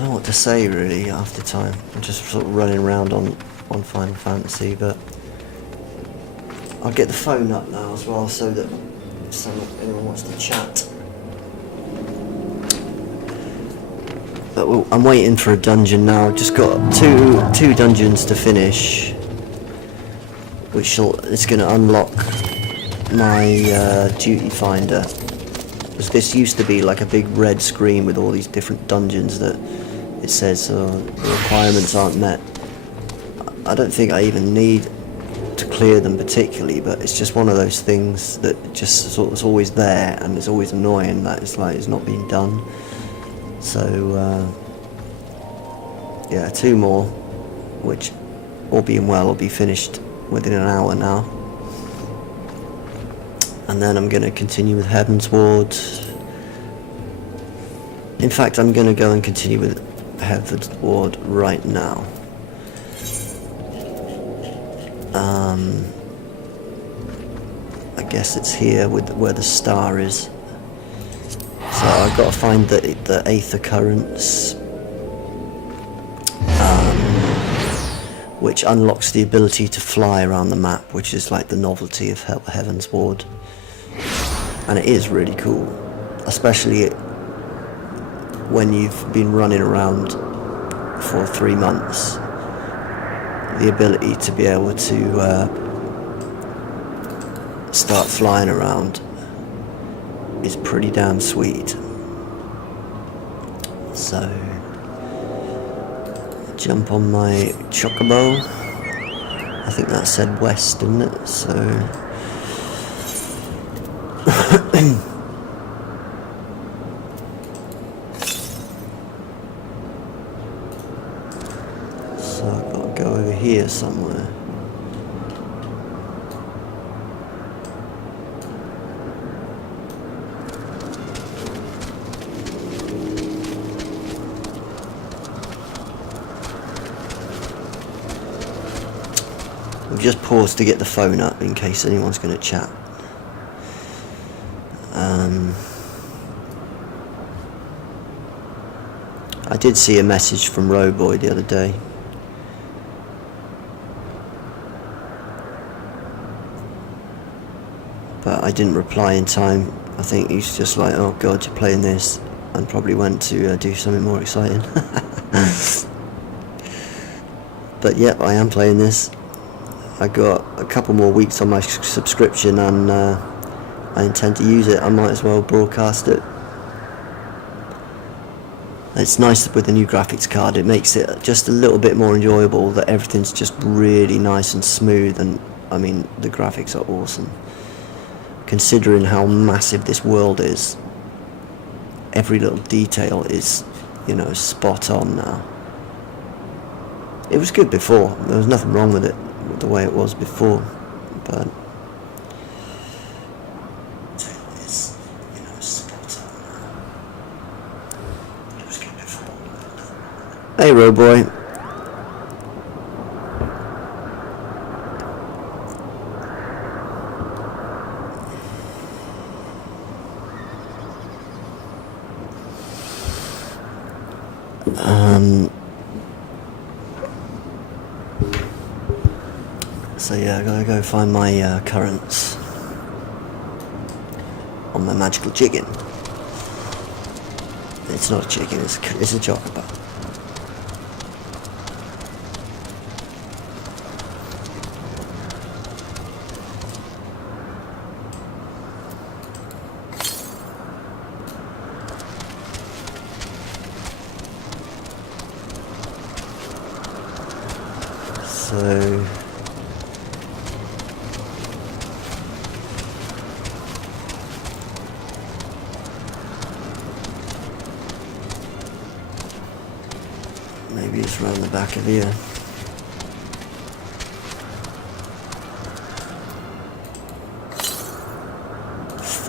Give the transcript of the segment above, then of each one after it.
don't know what to say really half the time. I'm just sort of running around on Final Fantasy, but I'll get the phone up now as well so that if anyone wants to chat. But I'm waiting for a dungeon now. I've just got two dungeons to finish, which is going to unlock my duty finder. Because this used to be like a big red screen with all these different dungeons that it says the requirements aren't met. I don't think I even need to clear them particularly, but it's just one of those things that just sort of is always there, and it's always annoying that it's not being done. So yeah, 2 more, which all being well will be finished within an hour now. And then I'm going to continue with Heavensward. In fact, I'm going to go and continue with Heavensward right now. I guess it's here where the star is. So I've got to find the eighth occurrence, which unlocks the ability to fly around the map, which is like the novelty of Heavensward. And it is really cool, especially when you've been running around for 3 months. The ability to be able to start flying around is pretty damn sweet. So jump on my chocobo. I think that said west, didn't it? So so I've got to go over here somewhere. We've just paused to get the phone up in case anyone's going to chat. I did see a message from Roboy the other day. But I didn't reply in time. I think he's just like, oh god, you're playing this, and probably went to do something more exciting. But yep, I am playing this. I got a couple more weeks on my subscription, and I intend to use it. I might as well broadcast it. It's nice with the new graphics card. It makes it just a little bit more enjoyable, that everything's just really nice and smooth, and I mean the graphics are awesome. Considering how massive this world is, every little detail is, spot on now. It was good before. There was nothing wrong with it, the way it was before, but it's, spot on now. It was good before. Hey, Roboy. So yeah, I gotta go find my currents on my magical chicken. It's not a chicken, it's a chocobo. So maybe it's around the back of here.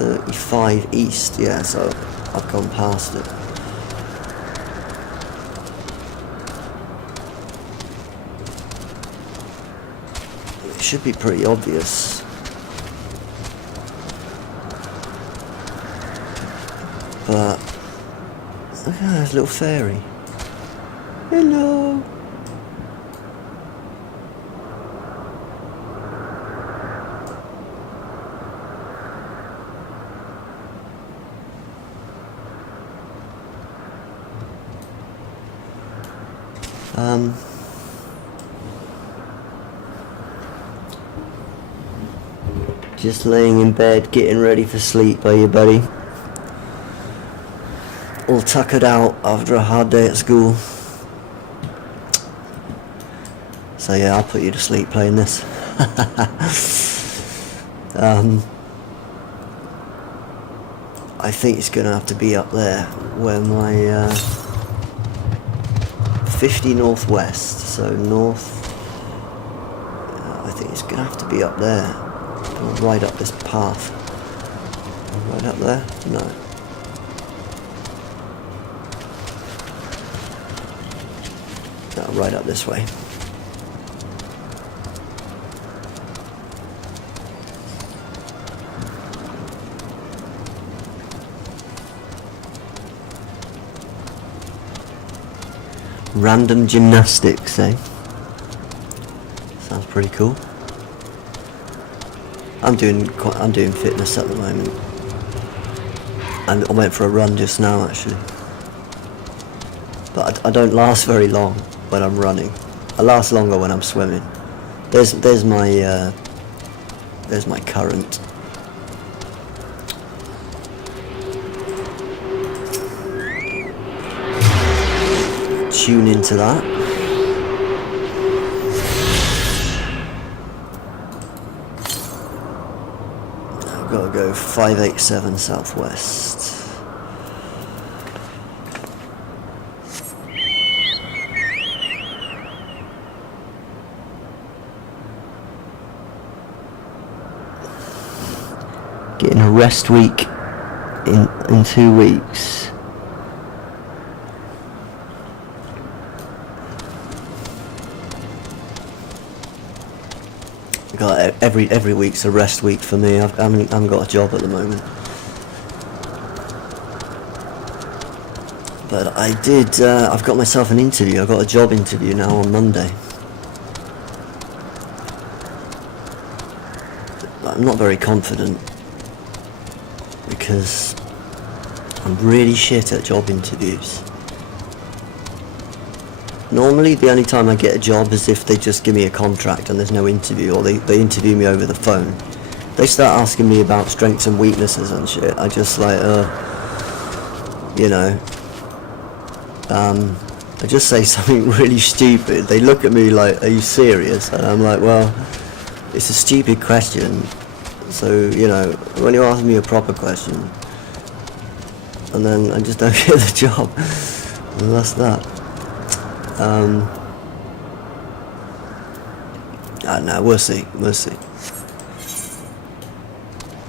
$35 east, yeah, so I've gone past it. It should be pretty obvious. But look at that little fairy. Hello. Just laying in bed, getting ready for sleep, are you, buddy? All tuckered out after a hard day at school. So yeah, I'll put you to sleep playing this. I think it's gonna have to be up there where my 50 northwest, so north. I think it's gonna have to be up there. Right up this path. Right up there? No. No, right up this way. Random gymnastics, eh? Sounds pretty cool. I'm doing fitness at the moment, and I went for a run just now actually. But I don't last very long when I'm running. I last longer when I'm swimming. There's my current. Tune into that. Gotta go 587 southwest. Getting a rest week in 2 weeks. Every week's a rest week for me. I haven't got a job at the moment, but I did. I've got myself an interview. I got a job interview now on Monday. I'm not very confident because I'm really shit at job interviews. Normally the only time I get a job is if they just give me a contract and there's no interview, or they interview me over the phone. They start asking me about strengths and weaknesses and shit. I just like, you know, I just say something really stupid. They look at me like, are you serious? And I'm like, well, it's a stupid question. So, you know, when you ask me a proper question, and then I just don't get the job, and that's that. No, we'll see.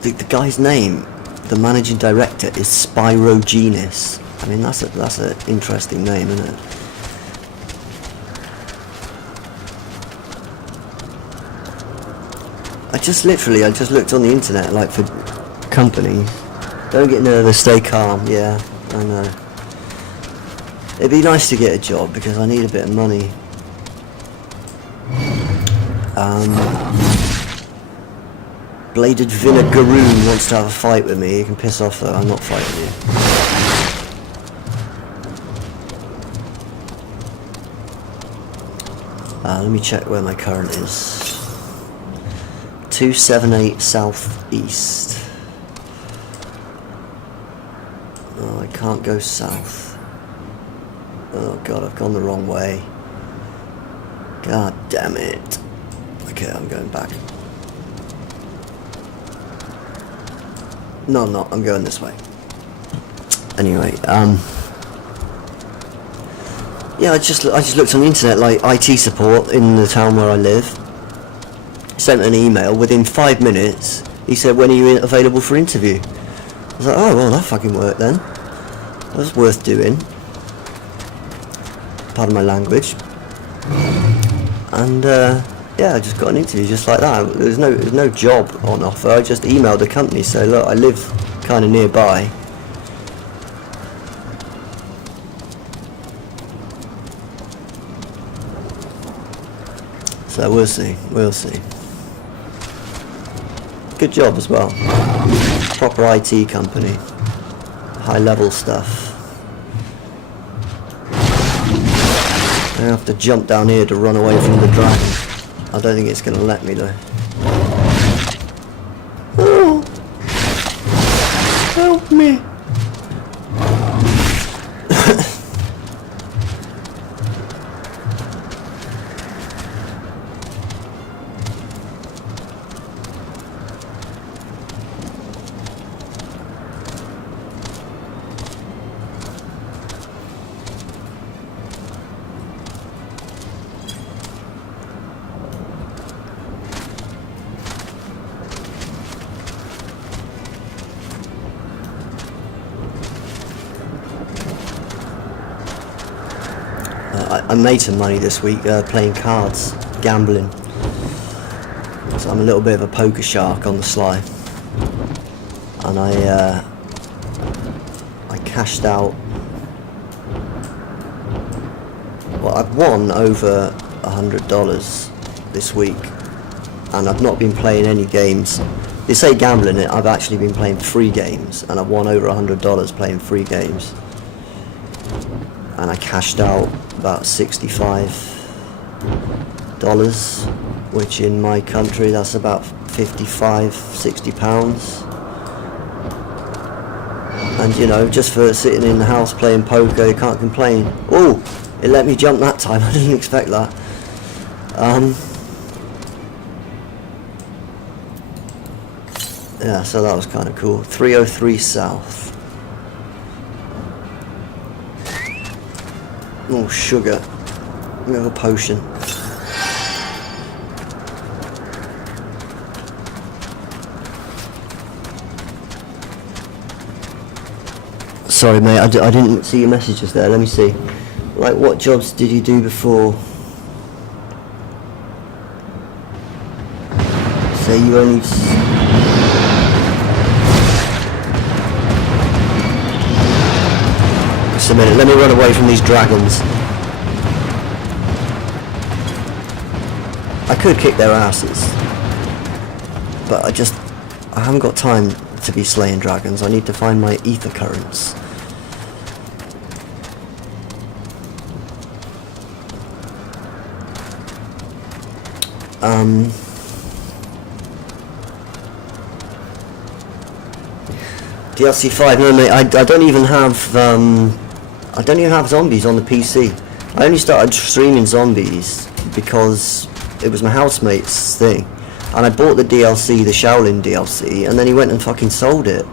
The guy's name, the managing director, is Spirogenus. I mean, that's an interesting name, isn't it? I just looked on the internet, like, for companies. Don't get nervous, stay calm. Yeah, I know. It'd be nice to get a job because I need a bit of money. Bladed Vinegaroon wants to have a fight with me. You can piss off though, I'm not fighting you. Let me check where my current is. 278 southeast. Oh, I can't go south. Oh god, I've gone the wrong way. God damn it. Okay, I'm going back. No, I'm not. I'm going this way. Anyway, yeah, I just looked on the internet, like IT support in the town where I live. Sent an email. Within 5 minutes, he said, "When are you available for interview?" I was like, "Oh well, that fucking worked then. That was worth doing." Pardon my language. And yeah, I just got an interview just like that. There's no job on offer. I just emailed the company, say, look, I live kind of nearby. So we'll see, Good job as well. Proper IT company. High level stuff. I have to jump down here to run away from the dragon. I don't think it's going to let me though. Oh! Help me! I made some money this week playing cards, gambling. So I'm a little bit of a poker shark on the sly. And I cashed out. Well, I've won over $100 this week, and I've not been playing any games. They say gambling it. I've actually been playing free games, and I've won over $100 playing free games. And I cashed out about $65, which in my country that's about 55, 60 pounds. And you know, just for sitting in the house playing poker, you can't complain. Oh, it let me jump that time. I didn't expect that. Yeah, so that was kind of cool. 303 South. Oh, sugar. We have a potion. Sorry, mate, I didn't see your messages there. Let me see. Like, what jobs did you do before? Say you only... Just a minute, let me run away from these dragons. I could kick their asses, but I haven't got time to be slaying dragons. I need to find my ether currents. DLC 5, no mate, I don't even have zombies on the PC. I only started streaming zombies because it was my housemate's thing, and I bought the DLC, the Shaolin DLC, and then he went and fucking sold it.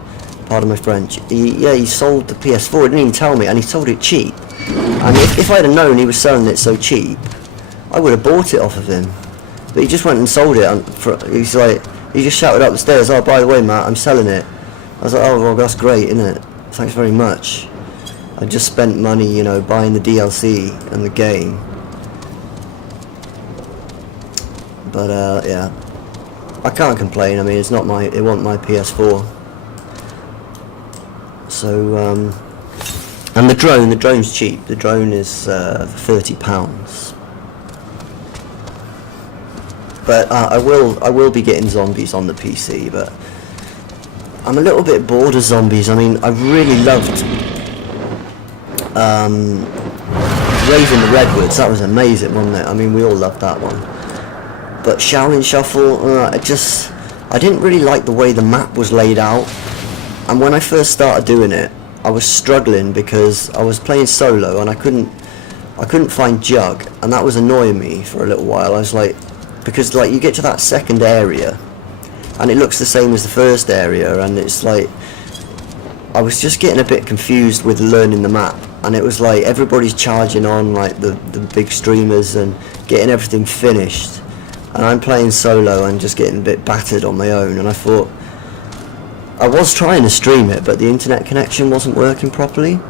Pardon my French. He sold the PS4. He didn't even tell me, and he sold it cheap. And if I'd have known he was selling it so cheap, I would have bought it off of him. But he just went and sold it. He's like, he just shouted up the stairs, "Oh, by the way, Matt, I'm selling it." I was like, "Oh, well, that's great, isn't it? Thanks very much." I just spent money, you know, buying the DLC and the game. But yeah, I can't complain. I mean, it wasn't my PS4. So and the drone's cheap. The drone is £30. But I will be getting zombies on the PC, but I'm a little bit bored of zombies. I mean, I really loved Raising the Redwoods. That was amazing, wasn't it? I mean, we all loved that one. But Shaolin Shuffle, I didn't really like the way the map was laid out. And when I first started doing it, I was struggling because I was playing solo and I couldn't find Jug, and that was annoying me for a little while. I was like, because like you get to that second area and it looks the same as the first area, and it's like I was just getting a bit confused with learning the map, and it was like everybody's charging on like the big streamers and getting everything finished, and I'm playing solo and just getting a bit battered on my own. And I thought, I was trying to stream it, but the internet connection wasn't working properly,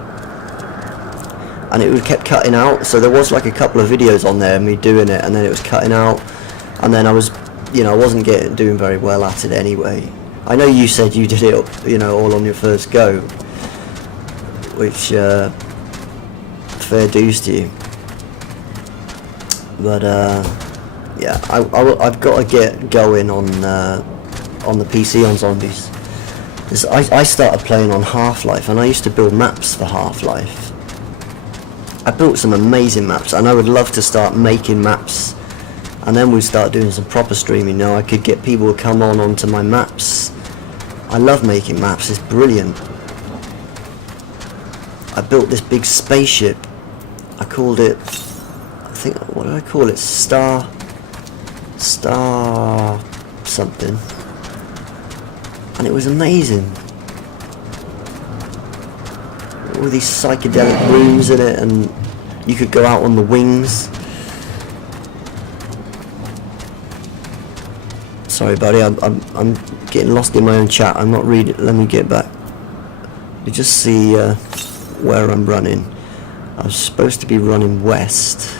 and it kept cutting out. So there was like a couple of videos on there of me doing it, and then it was cutting out, and then I was, you know, I wasn't doing very well at it anyway. I know you said you did it, you know, all on your first go, which fair dues to you. But Yeah, I've got to get going on the PC on zombies. 'Cause I started playing on Half-Life, and I used to build maps for Half-Life. I built some amazing maps, and I would love to start making maps, and then we'd start doing some proper streaming. Now I could get people to come onto my maps. I love making maps, it's brilliant. I built this big spaceship. I called it, I think, what did I call it? Star something. And it was amazing. All these psychedelic rooms in it, and you could go out on the wings. Sorry buddy, I'm getting lost in my own chat. I'm not reading. Let me get back. You just see where I'm running. I was supposed to be running west.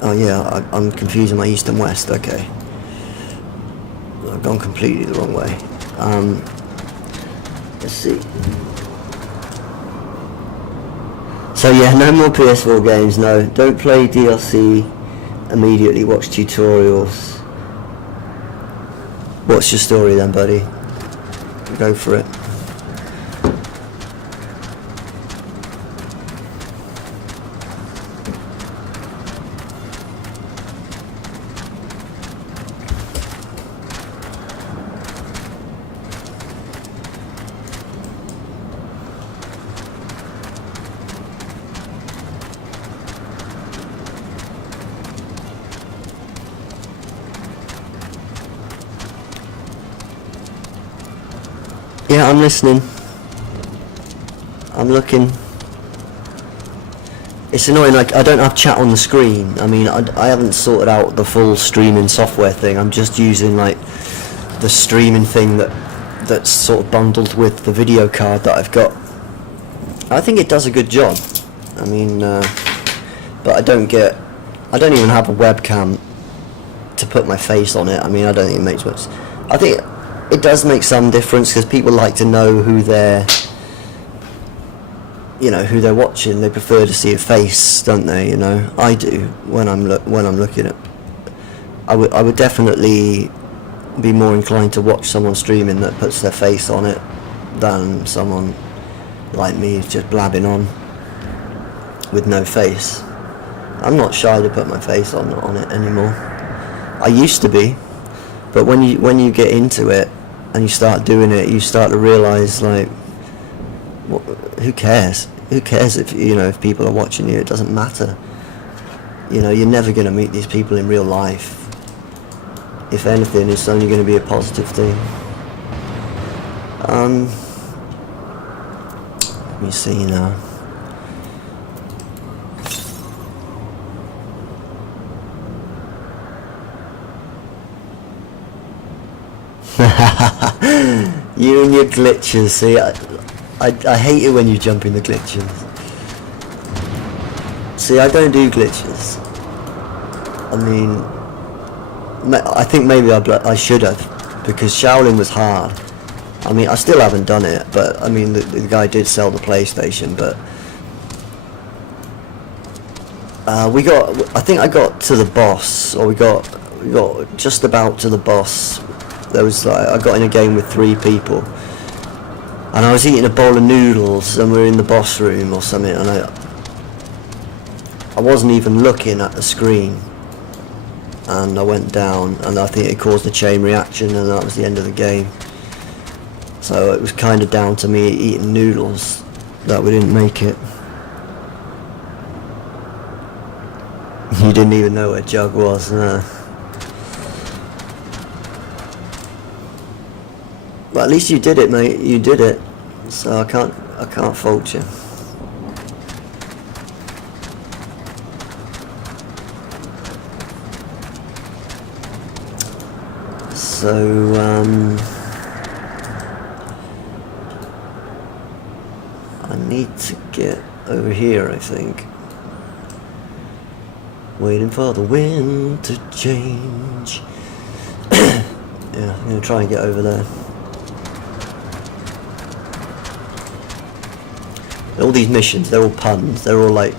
Oh yeah, I'm confusing my east and west. Okay, I've gone completely the wrong way. Let's see. So yeah, no more PS4 games. No, don't play DLC immediately. Watch tutorials. What's your story then, buddy? Go for it. Yeah, I'm listening. I'm looking. It's annoying, like, I don't have chat on the screen. I mean, I haven't sorted out the full streaming software thing. I'm just using, like, the streaming thing that's sort of bundled with the video card that I've got. I think it does a good job. I mean, but I don't even have a webcam to put my face on it. I mean, I don't think it makes much. I think it does make some difference, because people like to know who they're watching. They prefer to see a face, don't they? You know, I do when I'm looking at. I would definitely be more inclined to watch someone streaming that puts their face on it than someone like me just blabbing on with no face. I'm not shy to put my face on it anymore. I used to be, but when you get into it and you start doing it, you start to realise, like, who cares? Who cares if people are watching you? It doesn't matter. You know, you're never going to meet these people in real life. If anything, it's only going to be a positive thing. Let me see now. You and your glitches. See, I hate it when you jump in the glitches. See, I don't do glitches. I mean, I think maybe I should have, because Shaolin was hard. I mean, I still haven't done it, but I mean, the guy did sell the PlayStation, but I think I got to the boss, or we got just about to the boss. There was I got in a game with 3 people, and I was eating a bowl of noodles, and we were in the boss room or something, and I wasn't even looking at the screen, and I went down, and I think it caused a chain reaction, and that was the end of the game. So it was kind of down to me eating noodles that we didn't make it. You didn't even know where Jug was, no. But at least you did it, mate. You did it. So I can't fault you. So I need to get over here, I think. Waiting for the wind to change. Yeah, I'm gonna try and get over there. All these missions, they're all puns. They're all like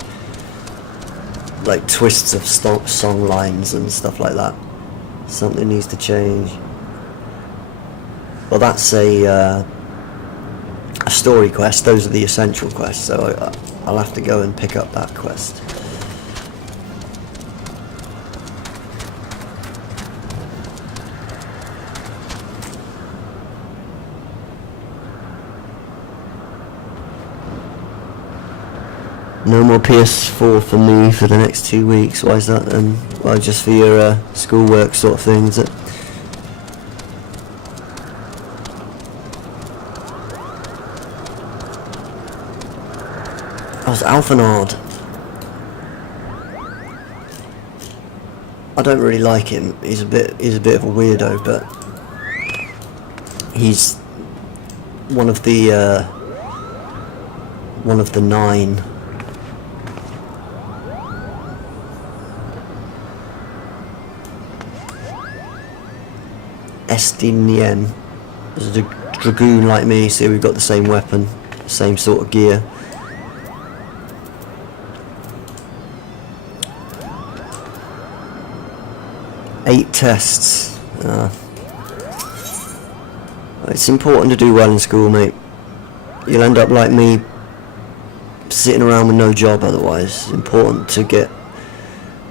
twists of song lines and stuff like that. Something needs to change. Well, that's a story quest. Those are the essential quests, so I'll have to go and pick up that quest. No more PS4 for me for the next 2 weeks. Why is that? Well, just for your schoolwork sort of thing, is it? Oh, it's Alphanard. I don't really like him. He's a bit of a weirdo, but he's one of the 9. Estinien is a dragoon like me, so we've got the same weapon, same sort of gear. Eight tests. It's important to do well in school, mate. You'll end up like me, sitting around with no job otherwise. It's important to get,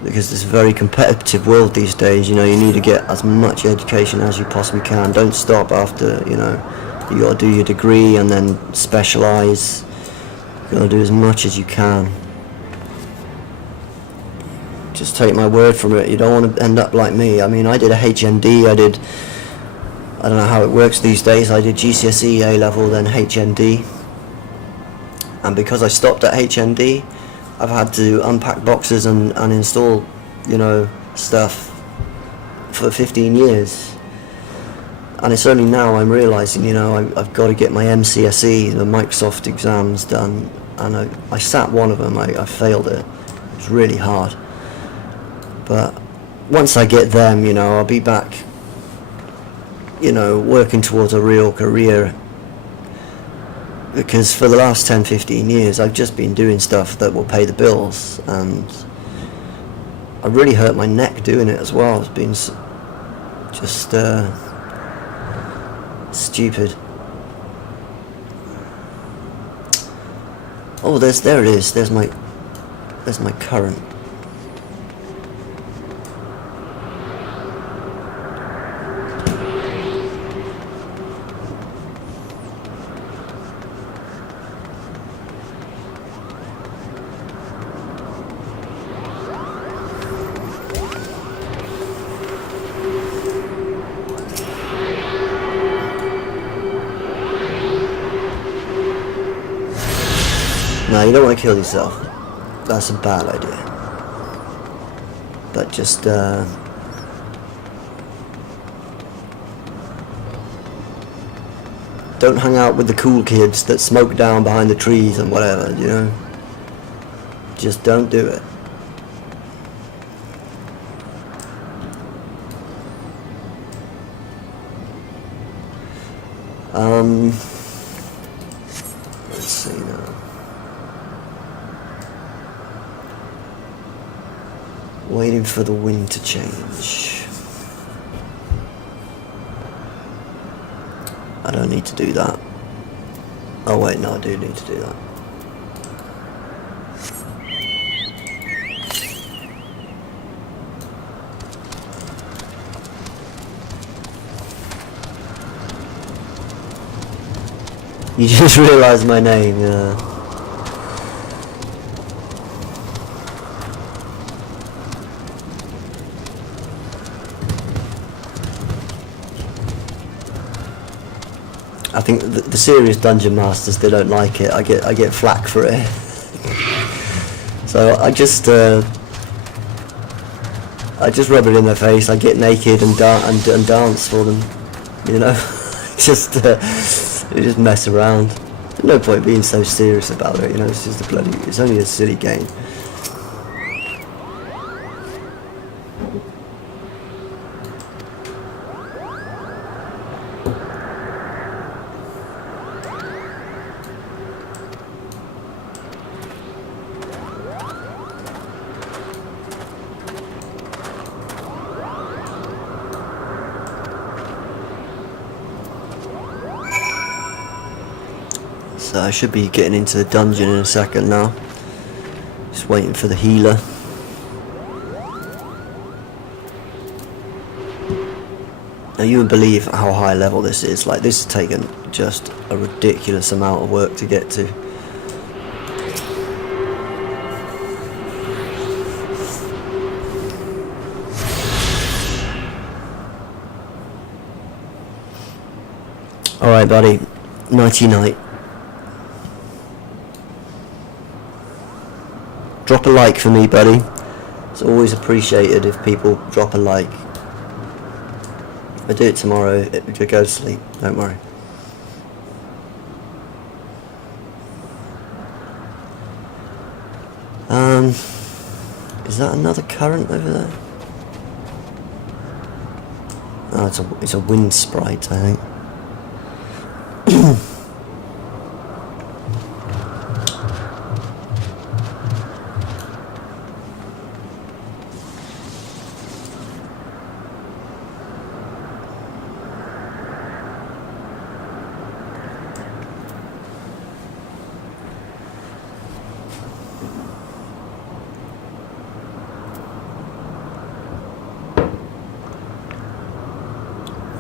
because it's a very competitive world these days. You know, you need to get as much education as you possibly can. Don't stop after, you know, you got to do your degree and then specialise. You got to do as much as you can. Just take my word from it. You don't want to end up like me. I mean, I did a HND. I don't know how it works these days. I did GCSE, A-level, then HND. And because I stopped at HND, I've had to unpack boxes and install, you know, stuff for 15 years. And it's only now I'm realising, you know, I've got to get my MCSE, the Microsoft exams done. And I sat one of them, I failed it. It was really hard. But once I get them, you know, I'll be back, you know, working towards a real career. Because for the last 10-15 years I've just been doing stuff that will pay the bills, and I really hurt my neck doing it as well. It's been just stupid. Oh, there it is. There's my current. No, you don't want to kill yourself. That's a bad idea. But just don't hang out with the cool kids that smoke down behind the trees and whatever, you know. Just don't do it. Let's see now. Waiting for the wind to change. I don't need to do that. Oh wait, no, I do need to do that. You just realised my name, I think the serious dungeon masters, they don't like it. I get flack for it. So I just rub it in their face. I get naked and dance for them, you know. just mess around. There's no point being so serious about it, you know. It's just it's only a silly game. So I should be getting into the dungeon in a second now. Just waiting for the healer. Now you wouldn't believe how high level this is. Like, this has taken just a ridiculous amount of work to get to. Alright buddy, nighty night. Drop a like for me, buddy. It's always appreciated if people drop a like. If I do it tomorrow, it will go to sleep, don't worry. Is that another current over there? Oh, it's a wind sprite, I think.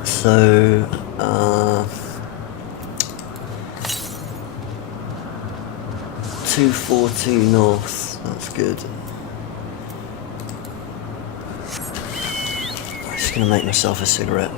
So, 242 north, that's good. I'm just gonna make myself a cigarette.